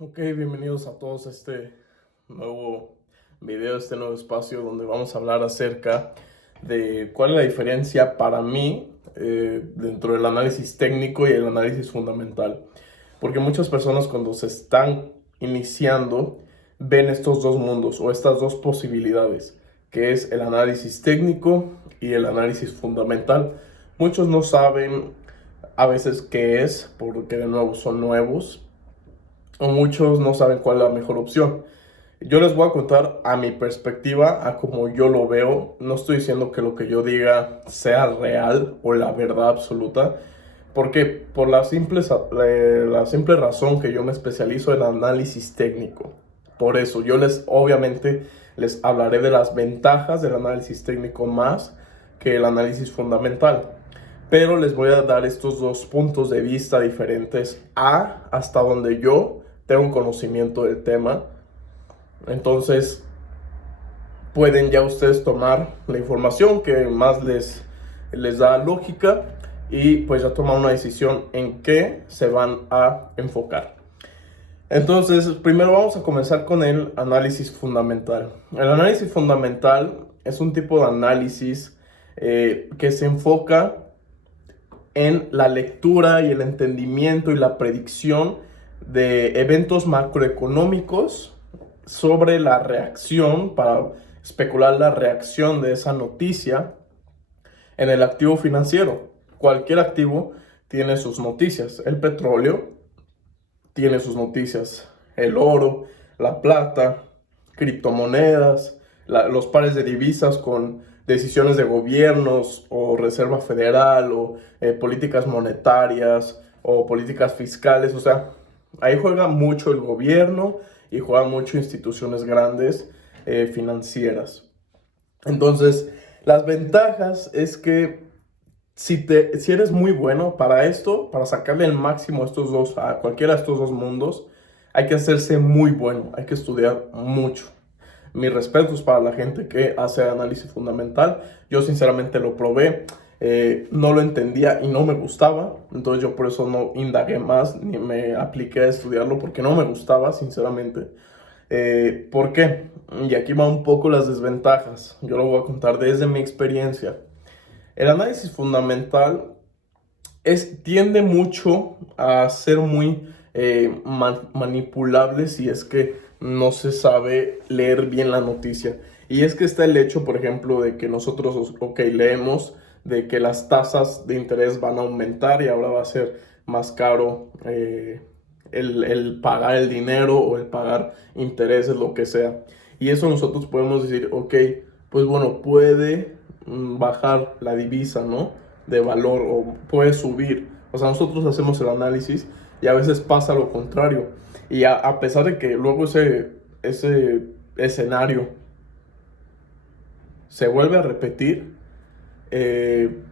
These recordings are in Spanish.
Ok, bienvenidos a todos a este nuevo video, este nuevo espacio donde vamos a hablar acerca de cuál es la diferencia para mí dentro del análisis técnico y el análisis fundamental. Porque muchas personas cuando se están iniciando ven estos dos mundos o estas dos posibilidades, que es el análisis técnico y el análisis fundamental. Muchos no saben a veces qué es, porque de nuevo son nuevos o muchos no saben cuál es la mejor opción. Yo les voy a contar a mi perspectiva, a como yo lo veo. No estoy diciendo que lo que yo diga sea real o la verdad absoluta, porque por la simple razón que yo me especializo en análisis técnico. Por eso yo obviamente les hablaré de las ventajas del análisis técnico más que el análisis fundamental. Pero les voy a dar estos dos puntos de vista diferentes hasta donde yo tengo un conocimiento del tema. Entonces pueden ya ustedes tomar la información que más les da lógica y pues ya tomar una decisión en qué se van a enfocar. Entonces, primero vamos a comenzar con el análisis fundamental. El análisis fundamental es un tipo de análisis que se enfoca en la lectura y el entendimiento y la predicción de eventos macroeconómicos sobre la reacción, para especular la reacción de esa noticia en el activo financiero. Cualquier activo tiene sus noticias. El petróleo tiene sus noticias. El oro, la plata, criptomonedas, los pares de divisas con decisiones de gobiernos o Reserva Federal o políticas monetarias o políticas fiscales. O sea, ahí juega mucho el gobierno y juega mucho instituciones grandes financieras. Entonces, las ventajas es que si eres muy bueno para esto, para sacarle el máximo a cualquiera de estos dos mundos, hay que hacerse muy bueno, hay que estudiar mucho. Mis respetos para la gente que hace análisis fundamental. Yo sinceramente lo probé, no lo entendía y no me gustaba. Entonces yo por eso no indagué más ni me apliqué a estudiarlo porque no me gustaba, sinceramente. ¿Por qué? Y aquí va un poco las desventajas. Yo lo voy a contar desde mi experiencia. El análisis fundamental tiende mucho a ser muy manipulable si es que no se sabe leer bien la noticia. Y es que está el hecho, por ejemplo, de que nosotros, ok, leemos de que las tasas de interés van a aumentar y ahora va a ser más caro el pagar el dinero o el pagar intereses, lo que sea. Y eso nosotros podemos decir, ok, pues bueno, puede bajar la divisa, ¿no? De valor o puede subir. O sea, nosotros hacemos el análisis y a veces pasa lo contrario. Y a pesar de que luego ese escenario se vuelve a repetir, eh,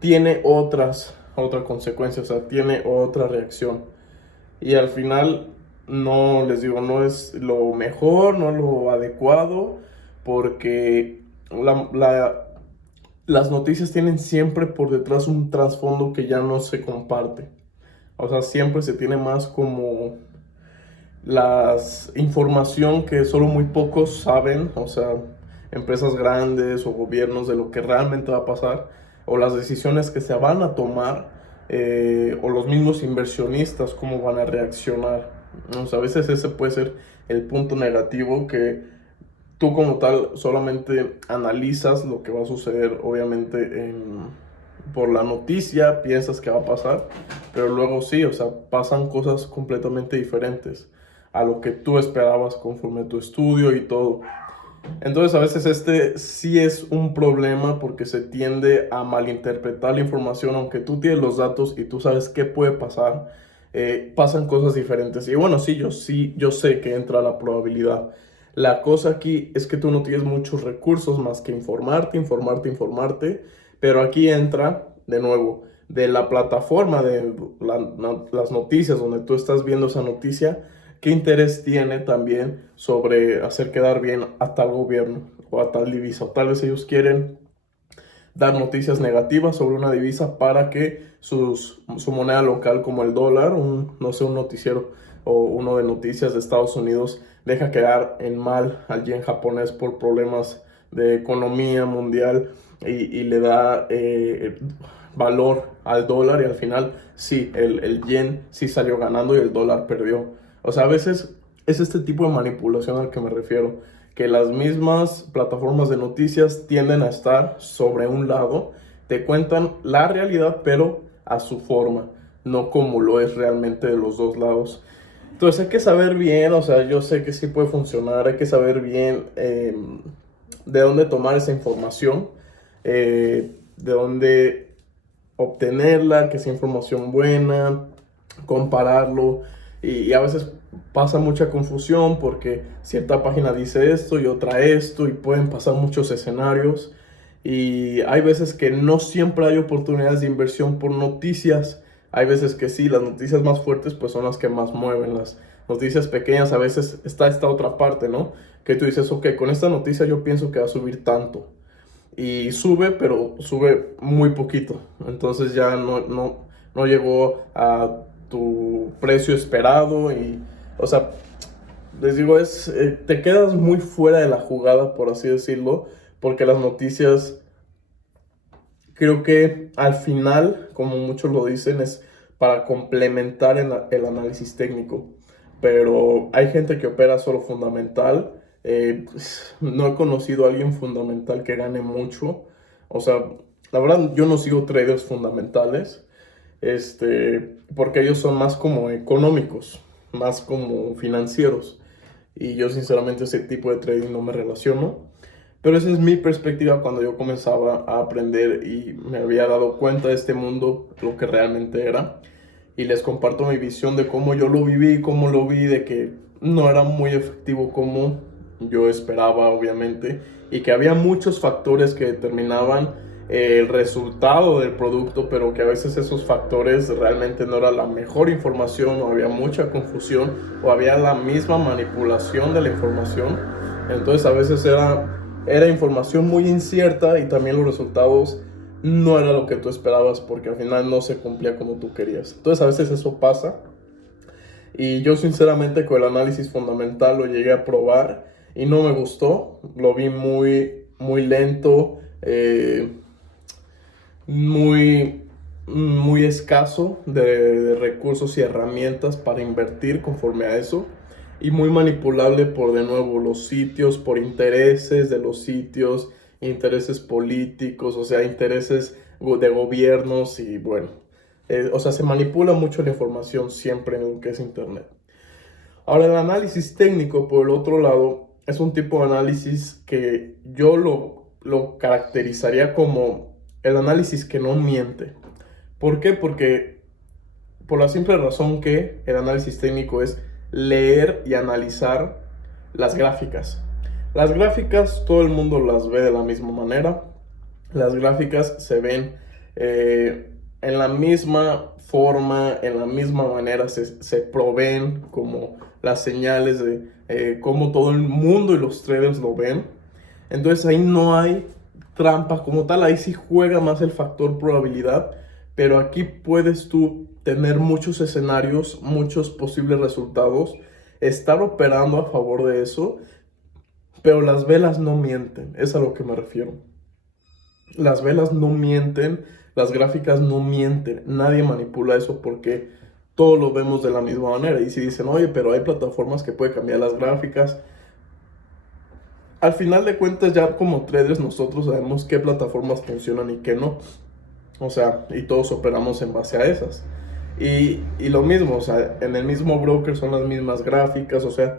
tiene otra consecuencia, o sea, tiene otra reacción. Y al final, no les digo, no es lo mejor, no es lo adecuado, porque las noticias tienen siempre por detrás un trasfondo que ya no se comparte. O sea, siempre se tiene más como información que solo muy pocos saben, o sea, empresas grandes o gobiernos de lo que realmente va a pasar, o las decisiones que se van a tomar, o los mismos inversionistas, cómo van a reaccionar. O sea, a veces ese puede ser el punto negativo, que tú como tal solamente analizas lo que va a suceder, obviamente, por la noticia, piensas que va a pasar, pero luego sí, o sea, pasan cosas completamente diferentes a lo que tú esperabas conforme tu estudio y todo. Entonces a veces este sí es un problema porque se tiende a malinterpretar la información, aunque tú tienes los datos y tú sabes qué puede pasar, pasan cosas diferentes. Y bueno, sí, yo sé que entra la probabilidad. La cosa aquí es que tú no tienes muchos recursos más que informarte, pero aquí entra de nuevo de la plataforma de las noticias donde tú estás viendo esa noticia. ¿Qué interés tiene también sobre hacer quedar bien a tal gobierno o a tal divisa? O tal vez ellos quieren dar noticias negativas sobre una divisa para que su moneda local, como el dólar, no sé, un noticiero o uno de noticias de Estados Unidos, deja quedar en mal al yen japonés por problemas de economía mundial y le da valor al dólar, y al final sí, el yen sí salió ganando y el dólar perdió. O sea, a veces es este tipo de manipulación al que me refiero, que las mismas plataformas de noticias tienden a estar sobre un lado, te cuentan la realidad pero a su forma, no como lo es realmente de los dos lados. Entonces hay que saber bien, o sea, yo sé que sí puede funcionar, hay que saber bien de dónde tomar esa información, de dónde obtenerla, que sea información buena, compararlo, y a veces pasa mucha confusión porque cierta página dice esto y otra esto, y pueden pasar muchos escenarios, y hay veces que no siempre hay oportunidades de inversión por noticias. Hay veces que sí, las noticias más fuertes pues son las que más mueven. Las noticias pequeñas, a veces está esta otra parte, ¿no? Que tú dices, ok, con esta noticia yo pienso que va a subir tanto, y sube, pero sube muy poquito. Entonces ya no llegó a tu precio esperado, y, o sea, les digo, te quedas muy fuera de la jugada, por así decirlo, porque las noticias, creo que al final, como muchos lo dicen, es para complementar el análisis técnico. Pero hay gente que opera solo fundamental. Pues, no he conocido a alguien fundamental que gane mucho. O sea, la verdad, yo no sigo traders fundamentales, porque ellos son más como económicos, más como financieros. Y yo sinceramente ese tipo de trading no me relaciono. Pero esa es mi perspectiva cuando yo comenzaba a aprender y me había dado cuenta de este mundo, lo que realmente era. Y les comparto mi visión de cómo yo lo viví, cómo lo vi, de que no era muy efectivo como yo esperaba, obviamente, y que había muchos factores que determinaban el resultado del producto, pero que a veces esos factores realmente no era la mejor información, o había mucha confusión, o había la misma manipulación de la información. Entonces a veces era información muy incierta, y también los resultados no era lo que tú esperabas porque al final no se cumplía como tú querías. Entonces a veces eso pasa, y yo sinceramente con el análisis fundamental lo llegué a probar y no me gustó. Lo vi muy lento, muy, muy escaso de recursos y herramientas para invertir conforme a eso, y muy manipulable por, de nuevo, los sitios, por intereses de los sitios, intereses políticos, o sea, intereses de gobiernos, y bueno, o sea, se manipula mucho la información siempre en lo que es internet. Ahora, el análisis técnico, por el otro lado, es un tipo de análisis que yo lo caracterizaría como el análisis que no miente. ¿Por qué? Porque por la simple razón que el análisis técnico es leer y analizar las gráficas. Las gráficas todo el mundo las ve de la misma manera. Las gráficas se ven en la misma forma, en la misma manera, se proveen como las señales de cómo todo el mundo y los traders lo ven. Entonces ahí no hay trampa como tal, ahí sí juega más el factor probabilidad, pero aquí puedes tú tener muchos escenarios, muchos posibles resultados, estar operando a favor de eso, pero las velas no mienten, es a lo que me refiero. Las velas no mienten, las gráficas no mienten, nadie manipula eso porque todos lo vemos de la misma manera. Y si dicen, oye, pero hay plataformas que pueden cambiar las gráficas, al final de cuentas ya como traders nosotros sabemos qué plataformas funcionan y qué no. O sea, y todos operamos en base a esas. Y lo mismo, o sea, en el mismo broker son las mismas gráficas, o sea,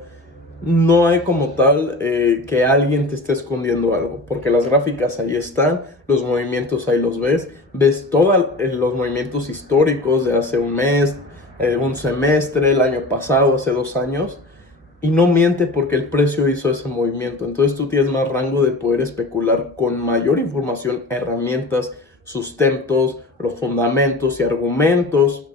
no hay como tal que alguien te esté escondiendo algo, porque las gráficas ahí están, los movimientos ahí los ves todos los movimientos históricos de hace un mes, un semestre, el año pasado, hace 2 años, y no miente porque el precio hizo ese movimiento. Entonces tú tienes más rango de poder especular con mayor información, herramientas, sustentos, los fundamentos y argumentos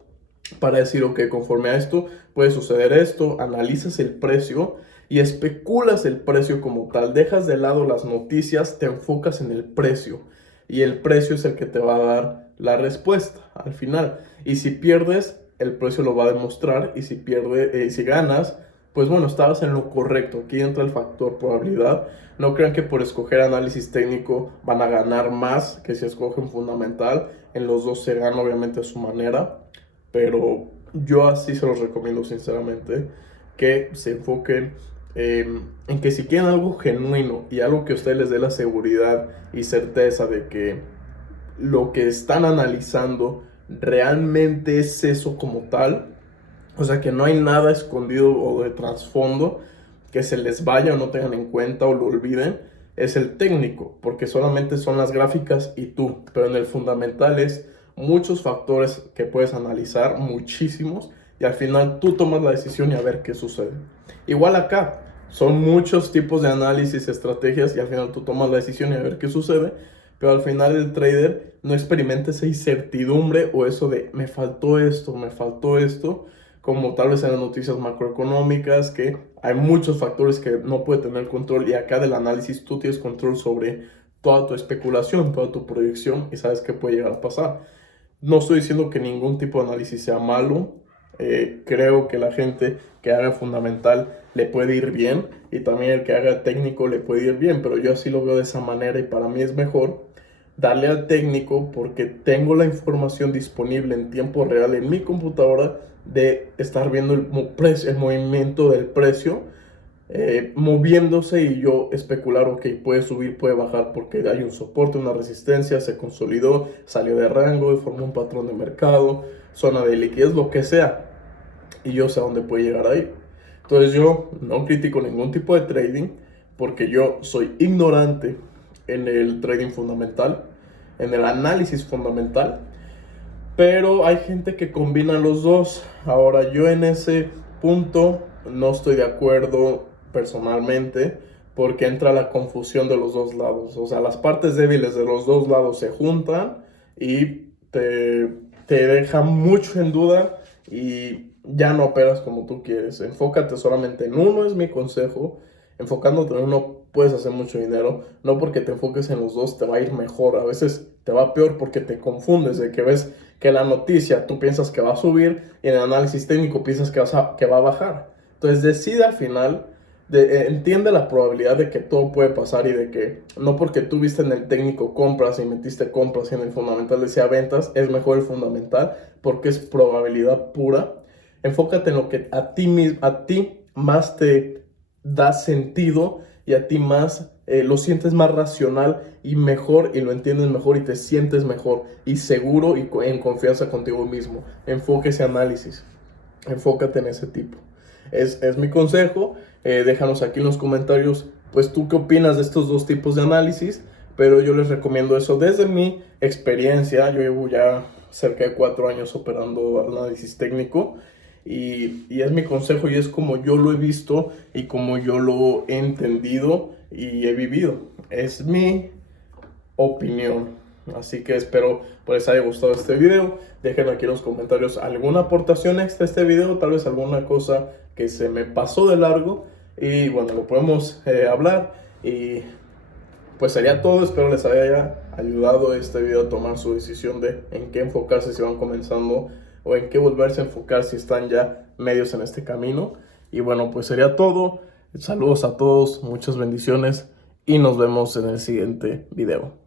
para decir, ok, conforme a esto puede suceder esto. Analizas el precio y especulas el precio como tal. Dejas de lado las noticias, te enfocas en el precio. y el precio es el que te va a dar la respuesta al final. Y si pierdes, el precio lo va a demostrar, y si ganas, pues bueno, estabas en lo correcto. Aquí entra el factor probabilidad. No crean que por escoger análisis técnico van a ganar más que si escogen fundamental. En los dos se gana obviamente a su manera, pero yo así se los recomiendo sinceramente, que se enfoquen en que si quieren algo genuino y algo que a ustedes les dé la seguridad y certeza de que lo que están analizando realmente es eso como tal, o sea, que no hay nada escondido o de trasfondo que se les vaya o no tengan en cuenta o lo olviden, es el técnico, porque solamente son las gráficas y tú, pero en el fundamental es muchos factores que puedes analizar, muchísimos, y al final tú tomas la decisión y a ver qué sucede. Igual acá, son muchos tipos de análisis, estrategias, y al final tú tomas la decisión y a ver qué sucede, pero al final el trader no experimenta esa incertidumbre o eso de me faltó esto, como tal vez en las noticias macroeconómicas, que hay muchos factores que no puede tener control, y acá del análisis tú tienes control sobre toda tu especulación, toda tu proyección, y sabes qué puede llegar a pasar. No estoy diciendo que ningún tipo de análisis sea malo. Creo que la gente que haga fundamental le puede ir bien, y también el que haga técnico le puede ir bien, pero yo así lo veo de esa manera, y para mí es mejor darle al técnico porque tengo la información disponible en tiempo real en mi computadora de estar viendo el movimiento del precio moviéndose, y yo especular, ok, puede subir, puede bajar porque hay un soporte, una resistencia, se consolidó, salió de rango y formó un patrón de mercado, zona de liquidez, lo que sea, y yo sé a dónde puede llegar ahí. Entonces yo no critico ningún tipo de trading porque yo soy ignorante en el trading fundamental, en el análisis fundamental, pero hay gente que combina los dos. Ahora yo en ese punto no estoy de acuerdo personalmente, porque entra la confusión de los dos lados. O sea, las partes débiles de los dos lados se juntan y te dejan mucho en duda y ya no operas como tú quieres. Enfócate solamente en uno, es mi consejo. Enfocándote en uno puedes hacer mucho dinero. No porque te enfoques en los dos te va a ir mejor. A veces te va peor porque te confundes de que ves que la noticia tú piensas que va a subir y en el análisis técnico piensas que va a bajar. Entonces decide al final, entiende la probabilidad de que todo puede pasar, y de que no porque tú viste en el técnico compras y metiste compras y en el fundamental decía ventas, es mejor el fundamental porque es probabilidad pura. Enfócate en lo que a ti más te da sentido, y a ti más lo sientes más racional y mejor, y lo entiendes mejor y te sientes mejor y seguro y en confianza contigo mismo. Enfoque ese análisis, enfócate en ese tipo. Es mi consejo. Déjanos aquí en los comentarios, pues tú qué opinas de estos dos tipos de análisis, pero yo les recomiendo eso desde mi experiencia. Yo llevo ya cerca de 4 años operando análisis técnico, y es mi consejo y es como yo lo he visto y como yo lo he entendido y he vivido. Es mi opinión. Así que espero pues les haya gustado este video. Dejen aquí en los comentarios alguna aportación extra a este video, tal vez alguna cosa que se me pasó de largo, y bueno, lo podemos hablar. Y pues sería todo. Espero les haya ayudado este video a tomar su decisión de en qué enfocarse si van comenzando, o en qué volverse a enfocar si están ya medios en este camino. Y bueno, pues sería todo. Saludos a todos, muchas bendiciones, y nos vemos en el siguiente video.